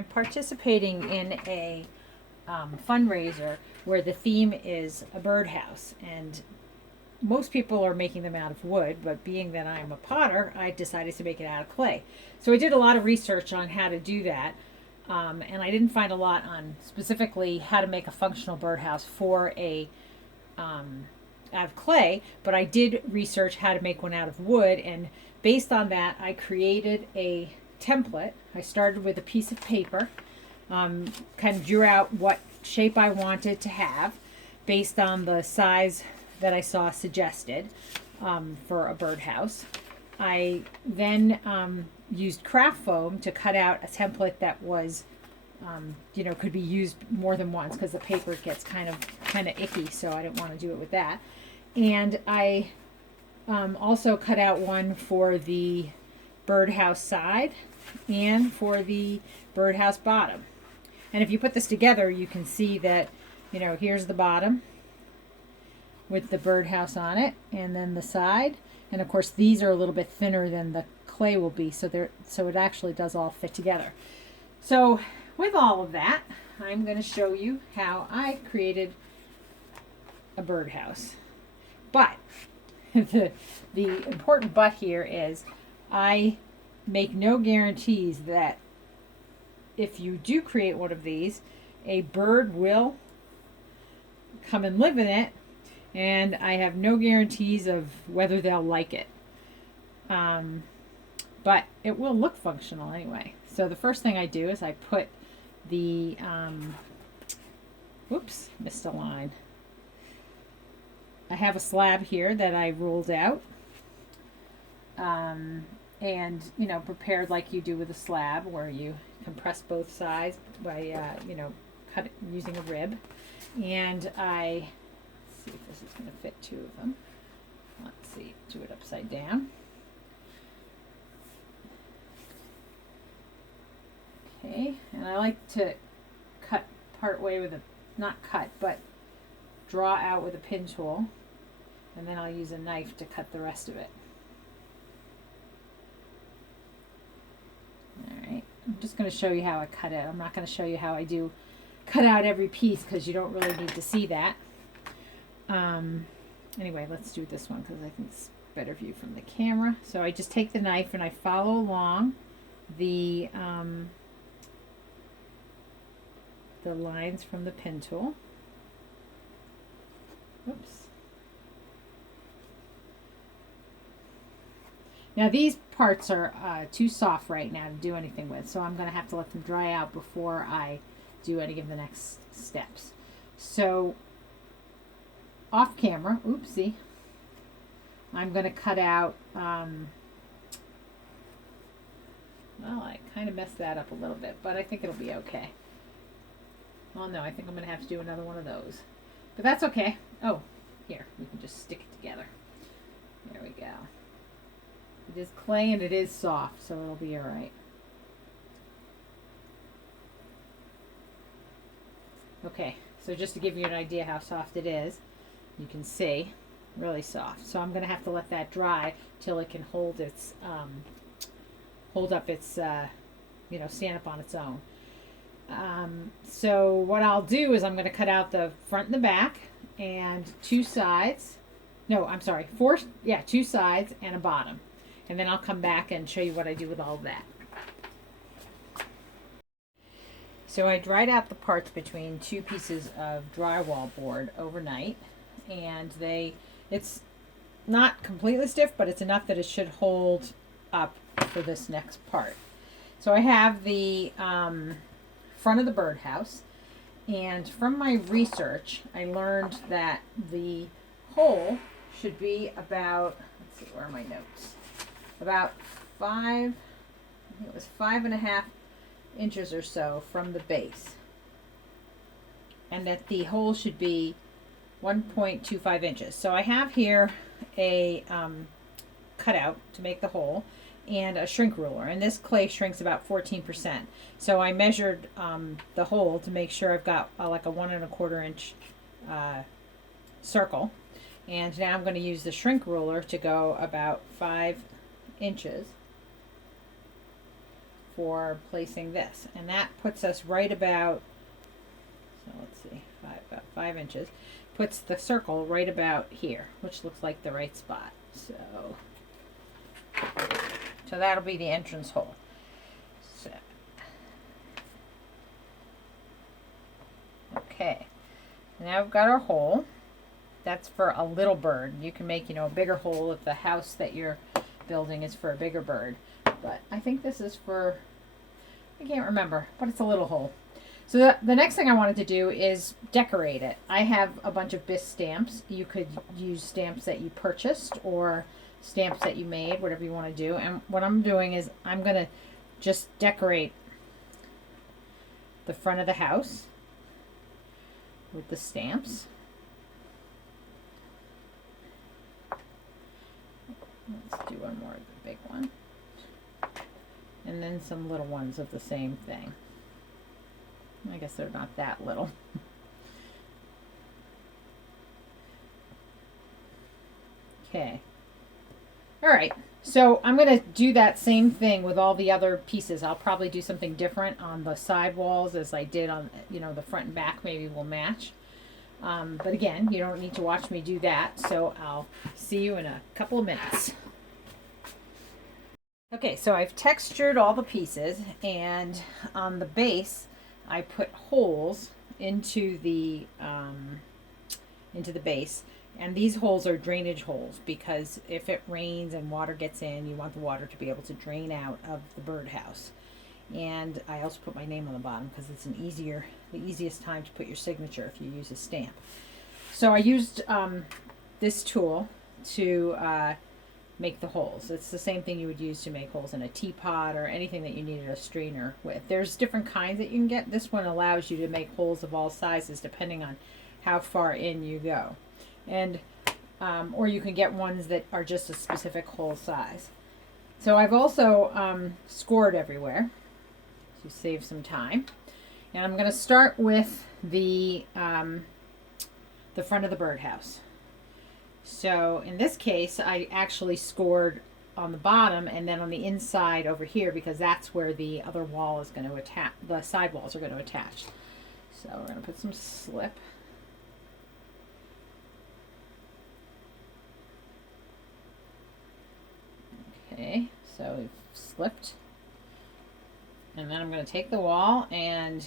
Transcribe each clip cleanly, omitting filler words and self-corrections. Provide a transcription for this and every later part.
I'm participating in a fundraiser where the theme is a birdhouse, and most people are making them out of wood, but being that I'm a potter, I decided to make it out of clay. So I did a lot of research on how to do that, and I didn't find a lot on specifically how to make a functional birdhouse for a out of clay, but I did research how to make one out of wood, and based on that, I created a template. I started with a piece of paper, kind of drew out what shape I wanted to have based on the size that I saw suggested for a birdhouse. I then used craft foam to cut out a template that was, could be used more than once because the paper gets kind of icky, so I didn't want to do it with that. And I also cut out one for the birdhouse side and for the birdhouse bottom. And if you put this together, you can see that, here's the bottom with the birdhouse on it, and then the side. And of course, these are a little bit thinner than the clay will be, so it actually does all fit together. So with all of that, I'm going to show you how I created a birdhouse. But the important but here is I make no guarantees that if you do create one of these, a bird will come and live in it, and I have no guarantees of whether they'll like it. But it will look functional anyway. So the first thing I do is I put the, whoops, missed a line. I have a slab here that I ruled out, and prepared like you do with a slab, where you compress both sides by cut it using a rib. And let's see if this is going to fit two of them. Let's see, do it upside down. Okay, and I like to cut part way with not cut, but draw out with a pin tool, and then I'll use a knife to cut the rest of it. Alright, I'm just going to show you how I cut it. I'm not going to show you how I do cut out every piece because you don't really need to see that. Anyway, let's do this one because I think it's better view from the camera. So I just take the knife and I follow along the lines from the pin tool. Oops. Now these parts are too soft right now to do anything with, so I'm going to have to let them dry out before I do any of the next steps. So off camera, oopsie, I'm going to cut out, well, I kind of messed that up a little bit, but I think it'll be okay. Well, no, I think I'm going to have to do another one of those, but that's okay. Oh, here, we can just stick it together. There we go. It is clay and it is soft, so it'll be all right. Okay, so just to give you an idea how soft it is, you can see, really soft. So I'm going to have to let that dry till it can hold its, stand up on its own. So what I'll do is I'm going to cut out the front and the back and two sides. No, I'm sorry, two sides and a bottom. And then I'll come back and show you what I do with all of that. So I dried out the parts between two pieces of drywall board overnight, and it's not completely stiff, but it's enough that it should hold up for this next part. So I have the front of the birdhouse, and from my research I learned that the hole should be about, let's see, where are my notes? About 5.5 inches or so from the base, and that the hole should be 1.25 inches. So I have here a cutout to make the hole and a shrink ruler, and this clay shrinks about 14%. So I measured the hole to make sure I've got like a 1 1/4 inch circle, and now I'm going to use the shrink ruler to go about 5 inches for placing this. And that puts us right about, so let's see, about 5 inches. Puts the circle right about here, which looks like the right spot. So that'll be the entrance hole. So, okay, now we've got our hole. That's for a little bird. You can make, a bigger hole if the house that you're building is for a bigger bird. But I think this is for, I can't remember, but it's a little hole. So the next thing I wanted to do is decorate it. I have a bunch of bisque stamps. You could use stamps that you purchased or stamps that you made, whatever you want to do. And what I'm doing is I'm going to just decorate the front of the house with the stamps. Let's do one more of the big one. And then some little ones of the same thing. I guess they're not that little. Okay. All right. So I'm going to do that same thing with all the other pieces. I'll probably do something different on the side walls as I did on, the front and back maybe will match. But again, you don't need to watch me do that. So I'll see you in a couple of minutes. Okay, so I've textured all the pieces, and on the base, I put holes into the base, and these holes are drainage holes because if it rains and water gets in, you want the water to be able to drain out of the birdhouse. And I also put my name on the bottom because it's the easiest time to put your signature if you use a stamp. So I used this tool to make the holes. It's the same thing you would use to make holes in a teapot or anything that you needed a strainer with. There's different kinds that you can get. This one allows you to make holes of all sizes depending on how far in you go. And or you can get ones that are just a specific hole size. So I've also scored everywhere to save some time. And I'm going to start with the front of the birdhouse. So in this case, I actually scored on the bottom and then on the inside over here because that's where the other wall is going to attach, the side walls are going to attach. So we're going to put some slip. Okay, so we've slipped. And then I'm going to take the wall, and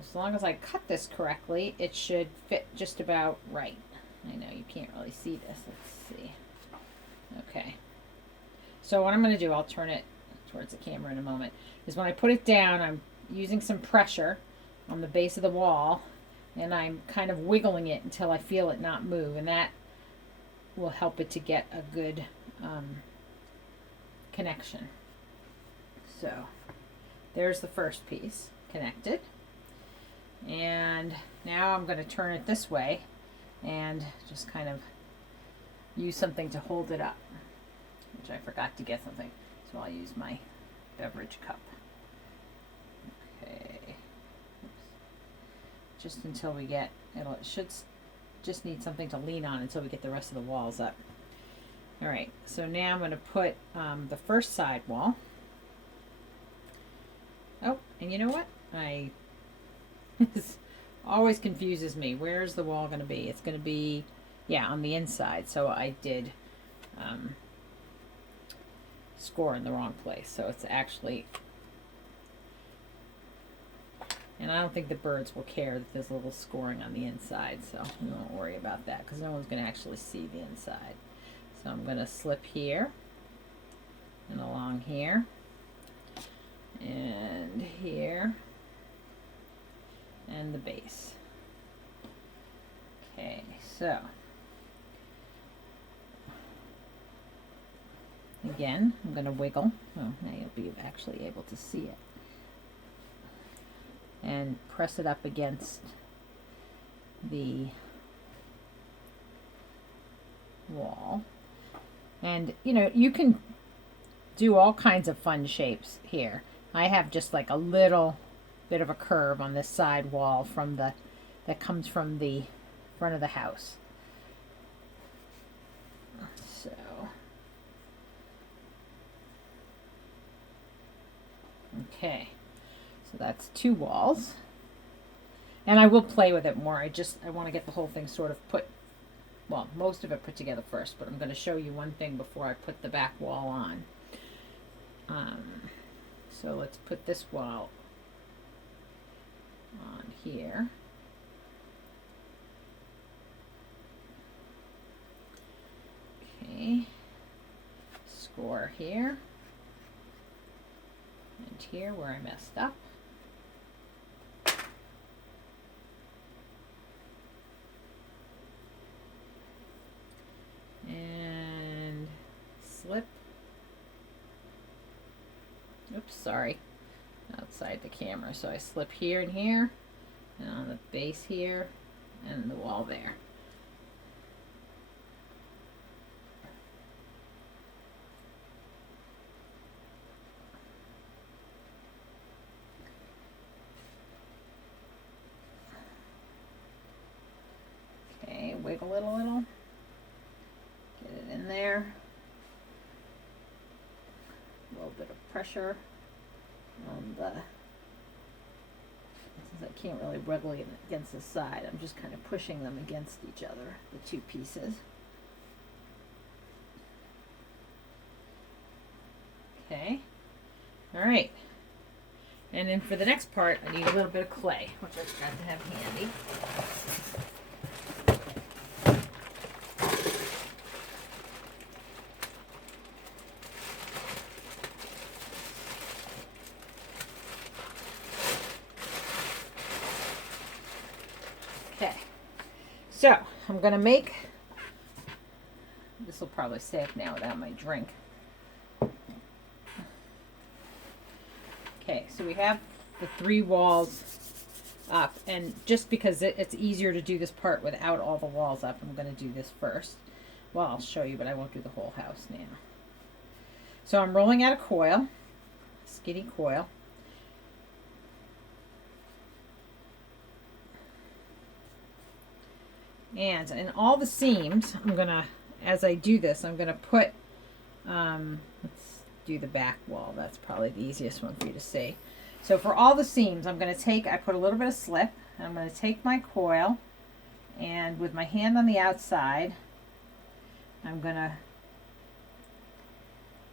as long as I cut this correctly, it should fit just about right. I know you can't really see this. Let's see. Okay. So what I'm going to do, I'll turn it towards the camera in a moment, is when I put it down, I'm using some pressure on the base of the wall, and I'm kind of wiggling it until I feel it not move, and that will help it to get a good connection. So there's the first piece connected, and now I'm going to turn it this way and just kind of use something to hold it up, which I forgot to get something, so I'll use my beverage cup. Okay. Oops. Just until we get, it should just need something to lean on until we get the rest of the walls up. All right, so now I'm going to put the first side wall. Oh, and you know what? This always confuses me. Where's the wall going to be? It's going to be, yeah, on the inside. So I did score in the wrong place. So it's actually, and I don't think the birds will care that there's a little scoring on the inside. So we won't worry about that because no one's going to actually see the inside. So I'm going to slip here and along here and here and the base. Okay, so again, I'm going to wiggle. Oh, now you'll be actually able to see it. And press it up against the wall. And you can do all kinds of fun shapes here. I have just like a little bit of a curve on this side wall from that comes from the front of the house. So Okay, so that's 2 walls. And I will play with it more. I want to get the whole thing sort of put, well, most of it put together first, but I'm going to show you one thing before I put the back wall on. So let's put this wall on here. Okay, score here, and here where I messed up. And slip. Oops, sorry. Outside the camera. So I slip here and here, and on the base here, and the wall there. Okay, wiggle it a little. Get it in there. A little bit of pressure on the, since I can't really wiggle it against the side, I'm just kind of pushing them against each other, the 2 pieces. Okay, all right. And then for the next part, I need a little bit of clay, which I forgot to have handy. Okay, so I'm going to make, this will probably stay up now without my drink. Okay, so we have the 3 walls up, and just because it's easier to do this part without all the walls up, I'm going to do this first. Well, I'll show you, but I won't do the whole house now. So I'm rolling out a coil, skinny coil. And in all the seams, I'm gonna, as I do this, I'm gonna put, let's do the back wall. That's probably the easiest one for you to see. So for all the seams, I'm gonna take, I put a little bit of slip, and I'm gonna take my coil, and with my hand on the outside, I'm gonna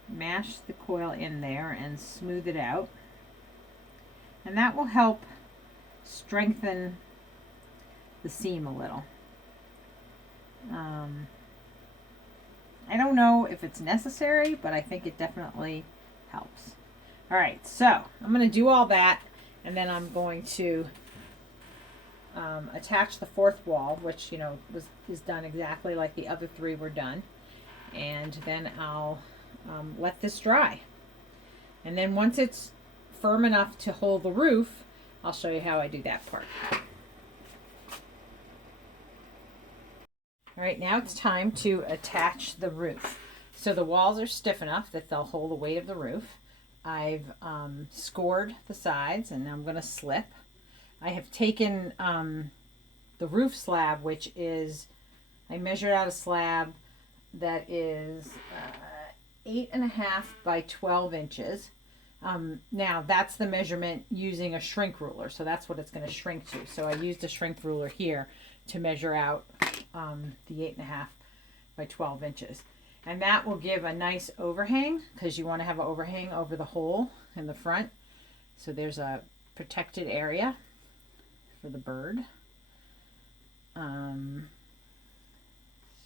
mash the coil in there and smooth it out. And that will help strengthen the seam a little. I don't know if it's necessary, but I think it definitely helps. All right, so I'm going to do all that, and then I'm going to attach the 4th wall, which, you know, is done exactly like the other 3 were done. And then I'll let this dry. And then once it's firm enough to hold the roof, I'll show you how I do that part. All right, now it's time to attach the roof. So the walls are stiff enough that they'll hold the weight of the roof. I've scored the sides, and I'm going to slip. I have taken the roof slab, which is, I measured out a slab that is 8.5 by 12 inches. Now that's the measurement using a shrink ruler, so that's what it's going to shrink to. So I used a shrink ruler here to measure out the 8.5 by 12 inches. And that will give a nice overhang, because you want to have an overhang over the hole in the front. So there's a protected area for the bird.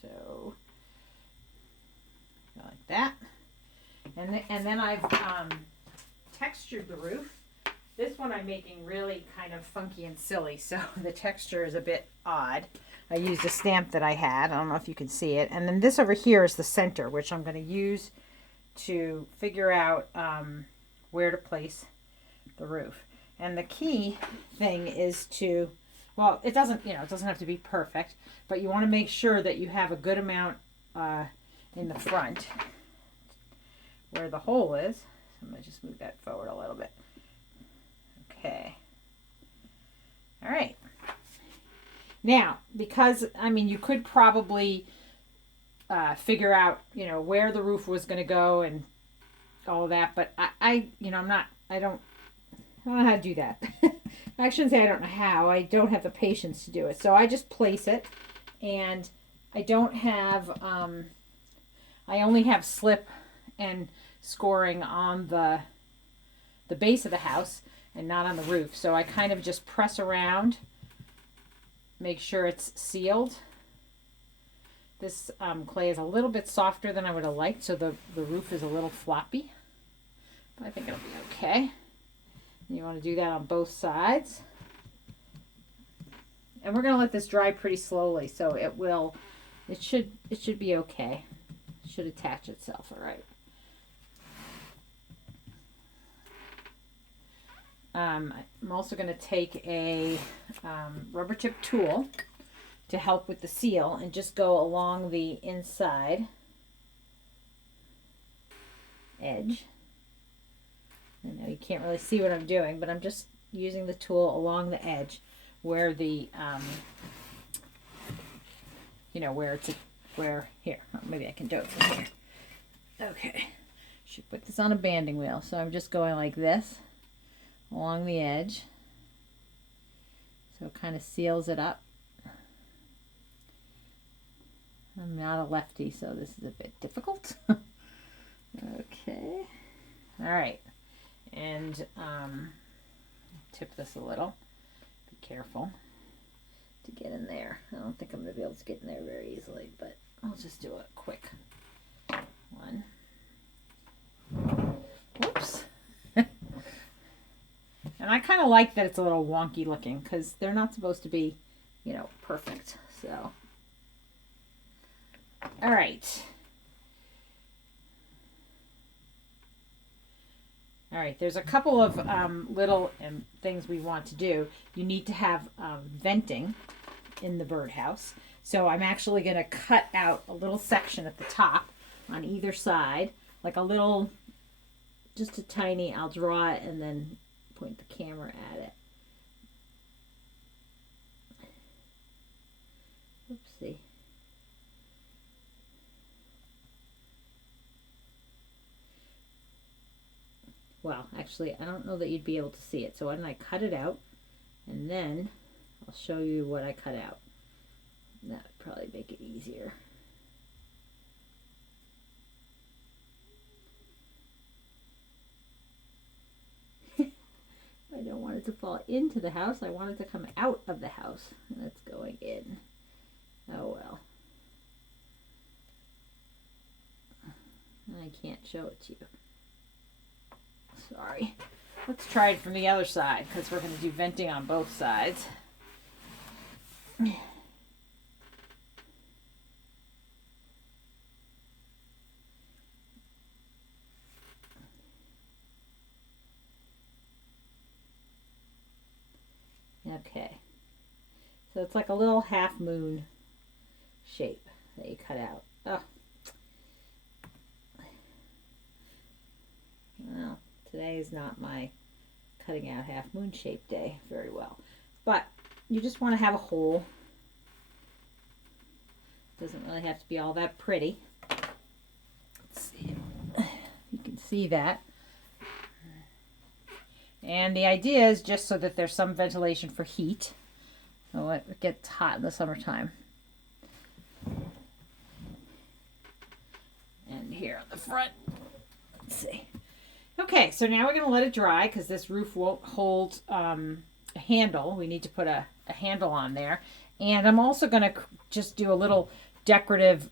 So like that. And then I've textured the roof. This one I'm making really kind of funky and silly, so the texture is a bit odd. I used a stamp that I had. I don't know if you can see it. And then this over here is the center, which I'm going to use to figure out where to place the roof. And the key thing is to, well, it doesn't have to be perfect, but you want to make sure that you have a good amount in the front where the hole is. So I'm going to just move that forward a little bit. Okay. All right. Now, because, I mean, you could probably figure out, where the roof was going to go and all of that, but I don't I don't know how to do that. I shouldn't say I don't know how. I don't have the patience to do it. So I just place it, and I don't have, I only have slip and scoring on the base of the house and not on the roof. So I kind of just press around, make sure it's sealed. This clay is a little bit softer than I would have liked, so the roof is a little floppy. But I think it'll be okay. You want to do that on both sides. And we're going to let this dry pretty slowly, so it should be okay. It should attach itself all right. I'm also going to take a rubber tip tool to help with the seal and just go along the inside edge. I know you can't really see what I'm doing, but I'm just using the tool along the edge where the, here, maybe I can do it from here. Okay, should put this on a banding wheel. So I'm just going like this along the edge. So it kind of seals it up. I'm not a lefty, so this is a bit difficult. Okay, all right. And tip this a little. Be careful to get in there. I don't think I'm going to be able to get in there very easily, but I'll just do a quick one. Whoops. And I kind of like that it's a little wonky looking because they're not supposed to be, perfect. So, all right. All right, there's a couple of little things we want to do. You need to have venting in the birdhouse. So I'm actually going to cut out a little section at the top on either side, like a little, just a tiny, I'll draw it and then point the camera at it. Oopsie. Well, actually, I don't know that you'd be able to see it. So why don't I cut it out, and then I'll show you what I cut out. That would probably make it easier. I don't want it to fall into the house. I want it to come out of the house. And it's going in. Oh well. I can't show it to you. Sorry. Let's try it from the other side because we're going to do venting on both sides. Okay. So it's like a little half moon shape that you cut out. Oh. Well, today is not my cutting out half moon shape day very well. But you just want to have a hole. Doesn't really have to be all that pretty. Let's see. You can see that. And the idea is just so that there's some ventilation for heat. So it gets hot in the summertime. And here on the front, let's see. Okay, so now we're going to let it dry because this roof won't hold a handle. We need to put a handle on there. And I'm also going to just do a little decorative,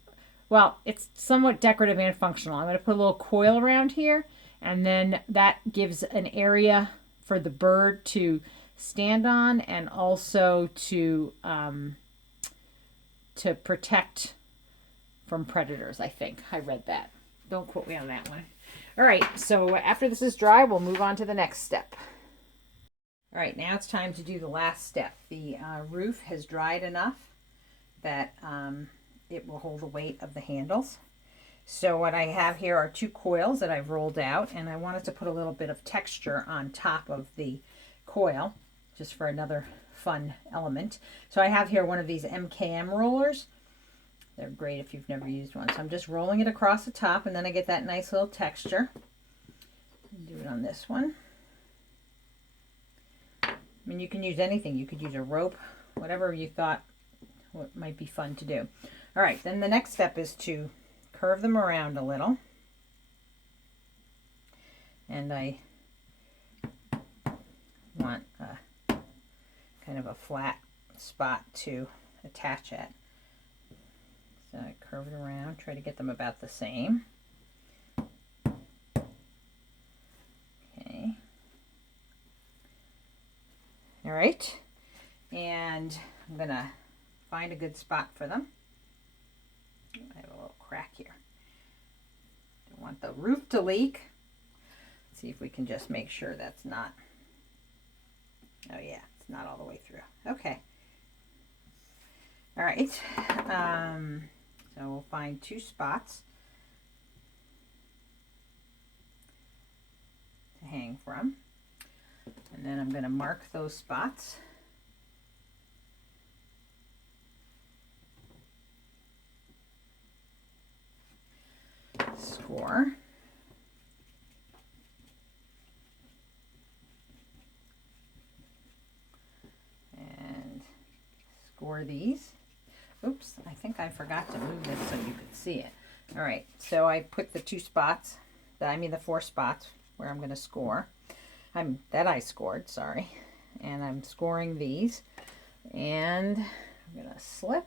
well, it's somewhat decorative and functional. I'm going to put a little coil around here, and then that gives an area for the bird to stand on and also to protect from predators, I think. I read that. Don't quote me on that one. All right, so after this is dry, we'll move on to the next step. All right, now it's time to do the last step. The roof has dried enough that it will hold the weight of the handles. So what I have here are 2 coils that I've rolled out, and I wanted to put a little bit of texture on top of the coil, just for another fun element. So I have here one of these MKM rollers. They're great if you've never used one. So I'm just rolling it across the top, and then I get that nice little texture. Do it on this one. I mean, you can use anything. You could use a rope, whatever you thought what might be fun to do. All right, then the next step is to curve them around a little. And I want a kind of a flat spot to attach at. So I curve it around, try to get them about the same. Okay. All right. And I'm going to find a good spot for them. I have a little crack here. Don't want the roof to leak. Let's see if we can just make sure that's not. Oh yeah, it's not all the way through. Okay. All right. So we'll find 2 spots to hang from. And then I'm going to mark those spots. Score. And score these. Oops, I think I forgot to move this so you could see it. All right, so I put the 2 spots, the 4 spots where I'm going to score. That I scored, sorry. And I'm scoring these. And I'm going to slip.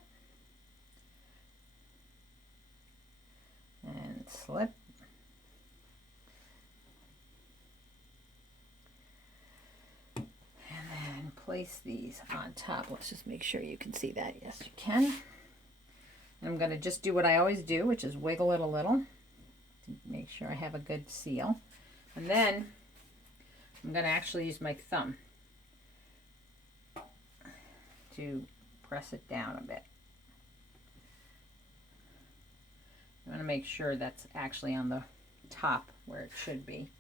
And slip. And then place these on top. Let's just make sure you can see that. Yes, you can. And I'm going to just do what I always do, which is wiggle it a little to make sure I have a good seal. And then I'm going to actually use my thumb to press it down a bit. I want to make sure that's actually on the top where it should be,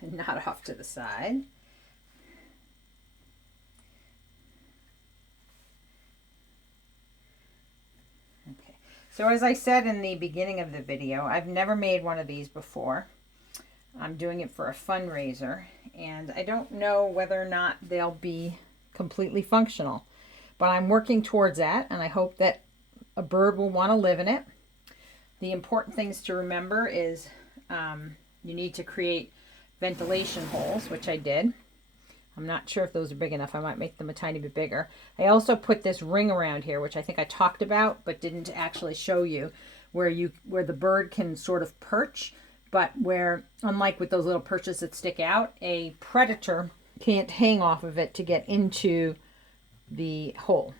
not off to the side. Okay, so as I said in the beginning of the video, I've never made one of these before. I'm doing it for a fundraiser, and I don't know whether or not they'll be completely functional, but I'm working towards that, and I hope that a bird will want to live in it. The important things to remember is you need to create ventilation holes, which I did. I'm not sure if those are big enough. I might make them a tiny bit bigger. I also put this ring around here, which I think I talked about but didn't actually show you, where the bird can sort of perch, but where, unlike with those little perches that stick out, a predator can't hang off of it to get into the hole.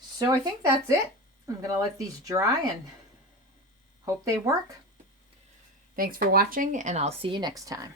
So I think that's it. I'm going to let these dry and hope they work. Thanks for watching, and I'll see you next time.